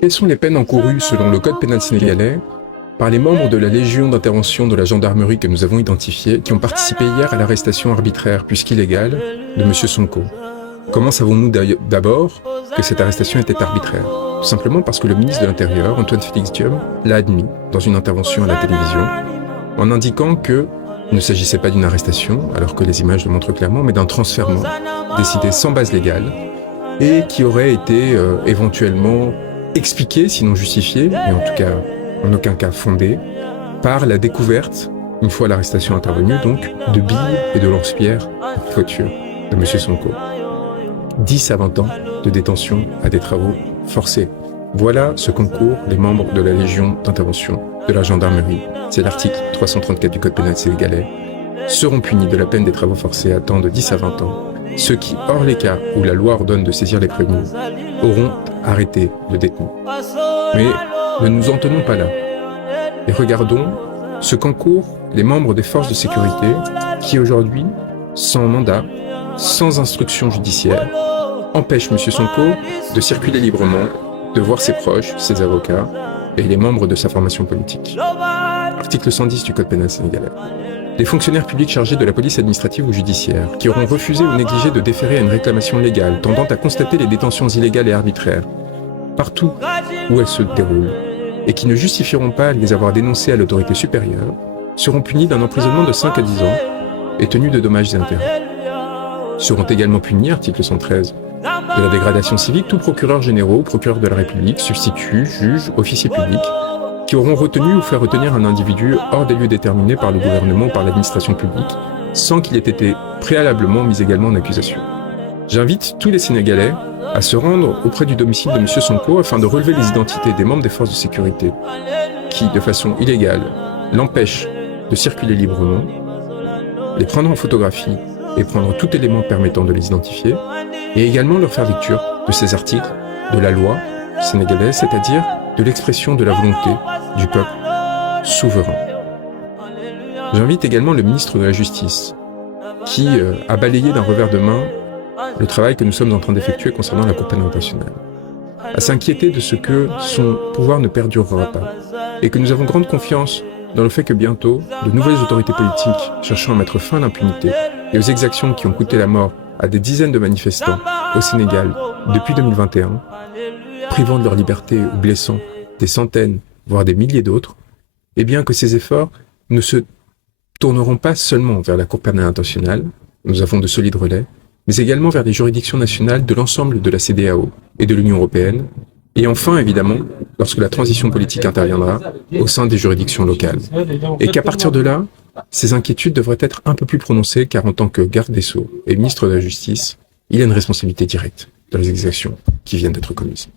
Quelles sont les peines encourues selon le code pénal sénégalais par les membres de la Légion d'intervention de la gendarmerie que nous avons identifiés qui ont participé hier à l'arrestation arbitraire puisqu'illégale de M. Sonko? Comment savons-nous d'abord que cette arrestation était arbitraire? Tout simplement parce que le ministre de l'Intérieur, Antoine Félix Diome, l'a admis dans une intervention à la télévision en indiquant qu'il ne s'agissait pas d'une arrestation, alors que les images le montrent clairement, mais d'un transfèrement décidé sans base légale et qui aurait été éventuellement expliqué, sinon justifié, mais en tout cas en aucun cas fondé, par la découverte, une fois l'arrestation intervenue, donc, de billes et de lance-pierres en voiture de M. Sonko. 10 à 20 ans de détention à des travaux forcés. Voilà ce qu'encourent les membres de la Légion d'intervention de la gendarmerie. C'est l'article 334 du Code pénal sénégalais. Seront punis de la peine des travaux forcés à temps de 10 à 20 ans ceux qui, hors les cas où la loi ordonne de saisir les prévenus, auront arrêté le détenu. Mais ne nous en tenons pas là. Et regardons ce qu'encourent les membres des forces de sécurité qui aujourd'hui, sans mandat, sans instruction judiciaire, empêchent M. Sonko de circuler librement, de voir ses proches, ses avocats et les membres de sa formation politique. Article 110 du Code pénal sénégalais. Les fonctionnaires publics chargés de la police administrative ou judiciaire qui auront refusé ou négligé de déférer à une réclamation légale tendant à constater les détentions illégales et arbitraires partout où elles se déroulent et qui ne justifieront pas de les avoir dénoncées à l'autorité supérieure seront punis d'un emprisonnement de 5 à 10 ans et tenus de dommages et intérêts. Seront également punis, article 113, de la dégradation civique tous procureurs généraux, procureurs de la République, substituts, juges, officiers publics qui auront retenu ou fait retenir un individu hors des lieux déterminés par le gouvernement ou par l'administration publique, sans qu'il ait été préalablement mis également en accusation. J'invite tous les Sénégalais à se rendre auprès du domicile de M. Sonko afin de relever les identités des membres des forces de sécurité qui, de façon illégale, l'empêchent de circuler librement, les prendre en photographie et prendre tout élément permettant de les identifier, et également leur faire lecture de ces articles de la loi sénégalaise, c'est-à-dire de l'expression de la volonté du peuple souverain. J'invite également le ministre de la Justice, qui a balayé d'un revers de main le travail que nous sommes en train d'effectuer concernant la Cour pénale internationale, à s'inquiéter de ce que son pouvoir ne perdurera pas, et que nous avons grande confiance dans le fait que bientôt, de nouvelles autorités politiques cherchant à mettre fin à l'impunité et aux exactions qui ont coûté la mort à des dizaines de manifestants au Sénégal depuis 2021, privant de leur liberté ou blessant des centaines, voire des milliers d'autres, et bien que ces efforts ne se tourneront pas seulement vers la Cour pénale internationale, nous avons de solides relais, mais également vers les juridictions nationales de l'ensemble de la CEDEAO et de l'Union européenne, et enfin, évidemment, lorsque la transition politique interviendra au sein des juridictions locales. Et qu'à partir de là, ces inquiétudes devraient être un peu plus prononcées, car en tant que garde des Sceaux et ministre de la Justice, il a une responsabilité directe dans les exactions qui viennent d'être commises.